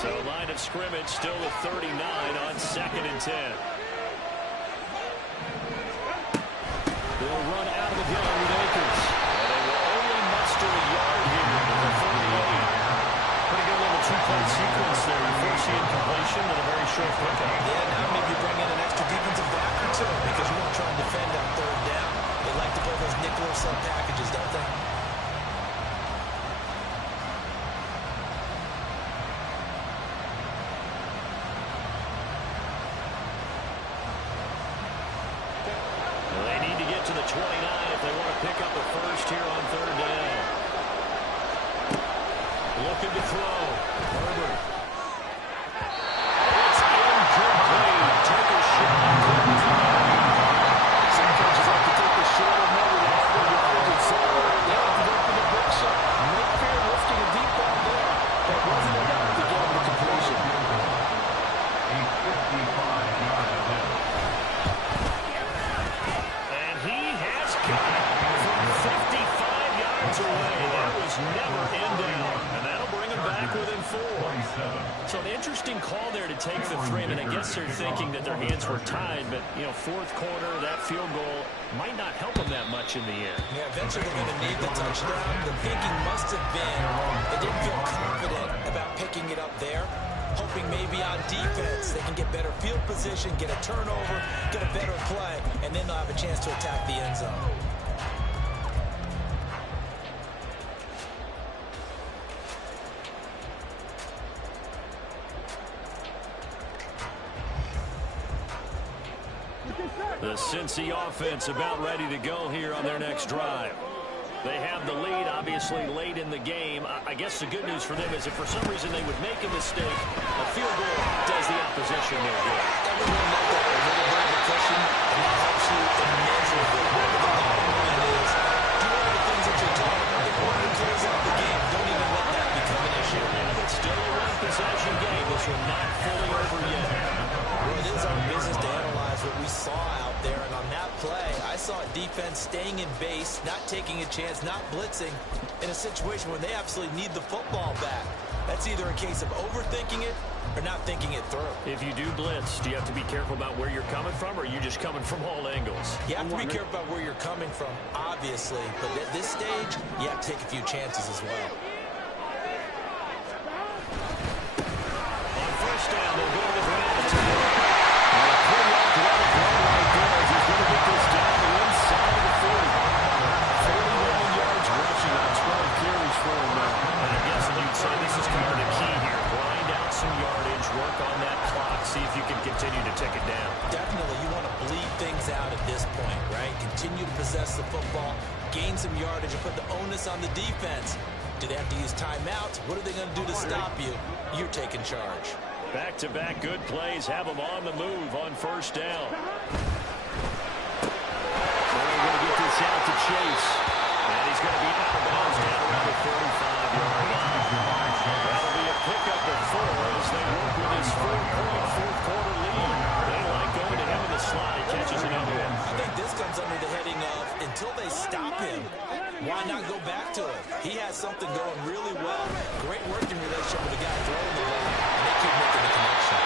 So line of scrimmage still at 39 on 2nd and 10. They'll run out of the gun with Akers. And they will only muster a yard here to the 38. Pretty good little 2-point sequence there. You force the incompletion with a very short pickup. Yeah, now maybe you bring in an extra defensive back or two because you want to try and defend that 3rd down. They like to play those nickel or sub packages, don't they? To the 29 if they want to pick up a 1st here on 3rd down. Looking to throw. Herbert. It's incomplete. Take a shot. Some coaches like to take the short and more reliable yardage. So they have to go for the big shot. Make fair lifting a deep ball there. That wasn't enough to get him the completion. A 55-yard attempt. Away. That was never in down, and that'll bring him back within 4. So an interesting call there to take the 3, and I guess they're thinking that their hands were tied, but, you know, 4th quarter, that field goal might not help them that much in the air. Yeah, eventually they're going to need the touchdown. The thinking must have been they didn't feel confident about picking it up there. hoping maybe on defense they can get better field position, get a turnover, get a better play, and then they'll have a chance to attack the end zone. The Cincy offense about ready to go here on their next drive. They have the lead, obviously, late in the game. I guess the good news for them is if for some reason they would make a mistake, a field goal does the opposition no good. Everyone knows that a little bit of a cushion, and that helps you immeasurably. But the bottom line is, do all the things that you're taught in order to close out the game. Don't even let that become an issue. And it's still a one-possession game. This one not fully over yet. Well, it is our business to analyze what we saw out there, and on that play, I saw a defense staying in base, not taking a chance, not blitzing, in a situation where they absolutely need the football back. That's either a case of overthinking it or not thinking it through. If you do blitz, do you have to be careful about where you're coming from, or are you just coming from all angles? You have to be careful about where you're coming from, obviously, but at this stage, you have to take a few chances as well. On first down, they'll go to the ground. And a pretty athletic run right there as he's going to get this down the inside of the 40. 41 yards rushing on 12 carries for him now. And I guess you'd say this is kind of the key here. Grind out some yardage, work on that clock, see if you can continue to tick it down. Definitely, you want to bleed things out at this point, right? Continue to possess the football, gain some yardage, and put the onus on the defense. Do they have to use timeouts? What are they going to do to stop you? You're taking charge. Back-to-back good plays have them on the move on first down. So they're going to get this out to Chase. And he's going to be out of bounds down around the 35-yard line. That'll be a pickup of 4 as they work with his 4-point fourth-quarter lead. They like going to him in the slot. He catches another one. I think this comes under the heading of, until they stop him, why not go back to it? He has something going really well. Great working relationship with the guy throwing the ball, and they keep making the connection.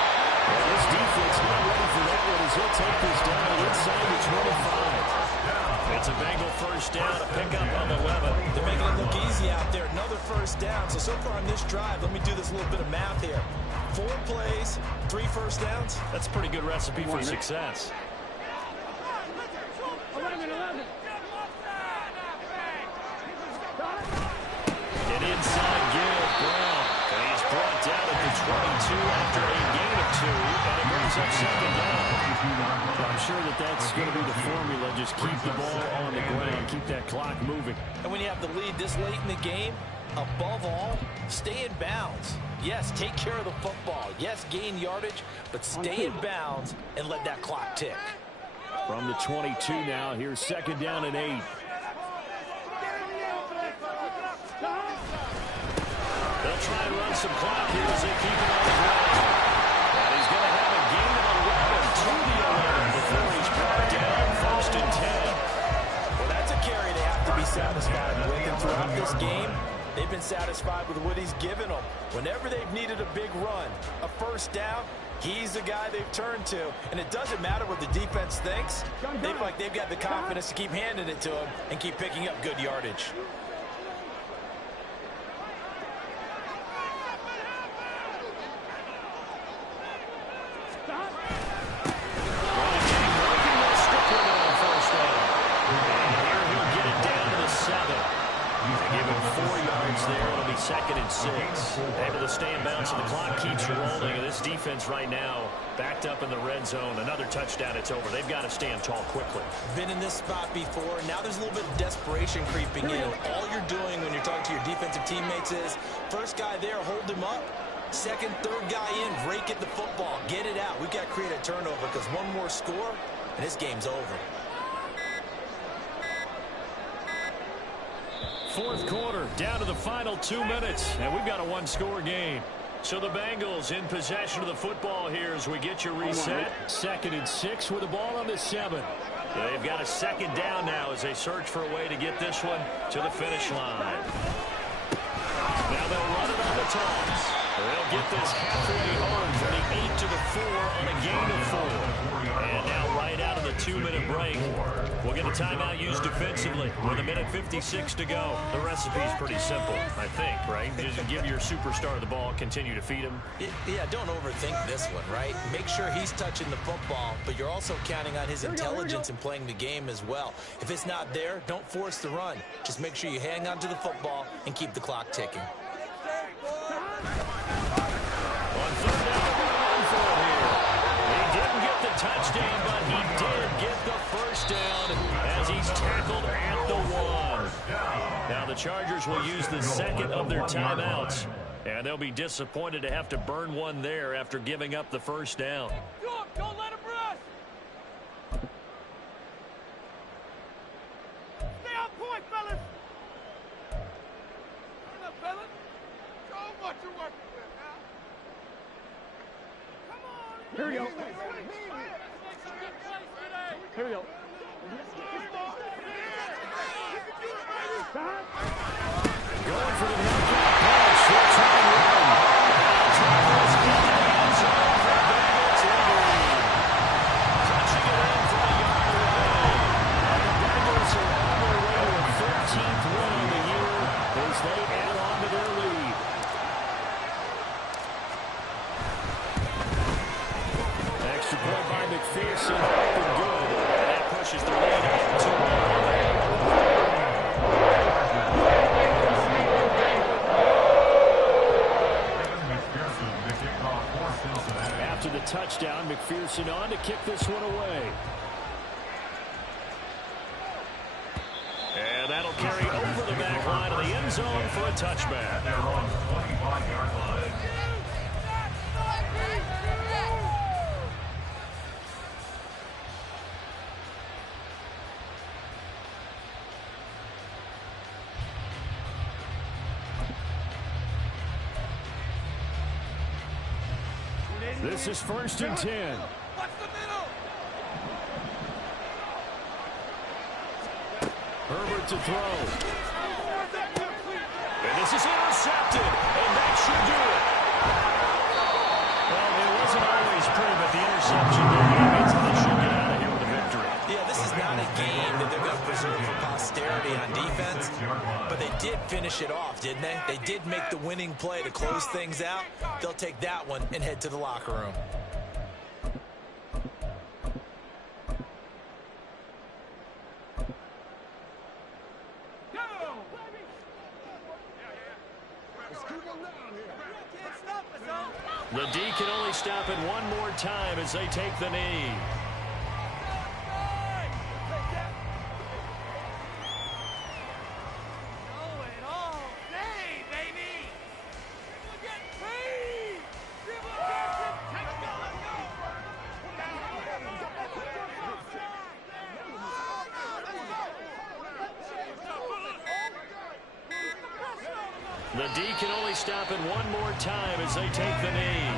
Well, this defense not ready for that one as he'll take this down inside the 25. It's a Bengal first down, a pickup on the 11. They're making it look easy out there. Another first down. So far on this drive, let me do this little bit of math here. 4 plays, 3 first downs. That's a pretty good recipe for success. 11. Get inside, give Brown. And he's brought down at the 22 after a gain of 2. And it brings up second down. I'm sure that's going to be the formula. Just keep the ball on the ground. Keep that clock moving. And when you have the lead this late in the game, above all, stay in bounds. Yes, take care of the football. Yes, gain yardage, but stay in bounds and let that clock tick. From the 22 now, here's second down and 8. They'll try and run some clock here as they keep it on the ground. And he's going to have a gain of 11 to the 11 before he's brought down first and 10. Well, that's a carry they have to be satisfied with. And throughout this game, they've been satisfied with what he's given them. Whenever they've needed a big run, a first down, he's the guy they've turned to. And it doesn't matter what the defense thinks. They feel like they've got the confidence to keep handing it to him and keep picking up good yardage. Second and 6. Able to stay in bounds, and the clock keeps rolling. And this defense right now backed up in the red zone. Another touchdown, it's over. They've got to stand tall quickly. Been in this spot before. Now there's a little bit of desperation creeping in. All you're doing when you're talking to your defensive teammates is, first guy there, hold him up. Second, third guy in, rake at the football. Get it out. We've got to create a turnover because one more score, and this game's over. Fourth quarter, down to the final 2 minutes, and we've got a one-score game. So the Bengals in possession of the football here as we get your reset. Second and 6 with the ball on the 7. They've got a second down now as they search for a way to get this one to the finish line. Now they'll run it on the toss. They'll get this halfway home from the 8 to the 4 on a gain of 4. And now right out of the 2 2-minute break. We'll get a timeout used defensively with 1:56 to go. The recipe's pretty simple, I think, right? Just give your superstar the ball, continue to feed him. Yeah, don't overthink this one, right? Make sure he's touching the football, but you're also counting on his intelligence in playing the game as well. If it's not there, don't force the run. Just make sure you hang on to the football and keep the clock ticking. On third down, they're going to run for it here. He didn't get the touchdown, but he did get the first down as he's tackled at the 1. Now the Chargers will use the second of their timeouts, and they'll be disappointed to have to burn one there after giving up the first down. Don't let him rush. Stay on point, fellas. Turn up, fellas. So much you're working with now. Come on. Here we go. Here we go. Going for the pass. They'll try and run. Tackles in the end zone for Bengals in the lead. Touching it in from a yard away. And the Bengals are on their way to a 13th win on the year as they add on to their lead. Extra point by McPherson. Up and good. And that pushes the lead up to 1. After the touchdown, McPherson on to kick this one away. And that'll carry over the back line of the end zone for a touchback. They're on the 25-yard line. This is 1st and 10. Watch the middle. Herbert to throw. And this is intercepted. And that should do it. Well, it wasn't always pretty, but the interception there means that they should get out of here with a victory. Yeah, this is not a game that they're going to preserve for posterity on defense, but they did finish it off, didn't they? They did make the winning play to close things out. They'll take that one and head to the locker room. The D can only stop it one more time as they take the knee. The D can only stop it one more time as they take the knee.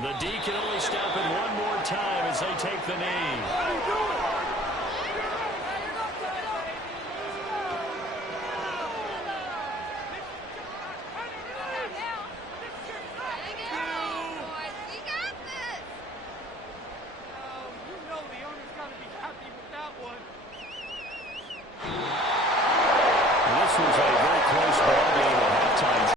The D can only stop it one more time as they take the knee.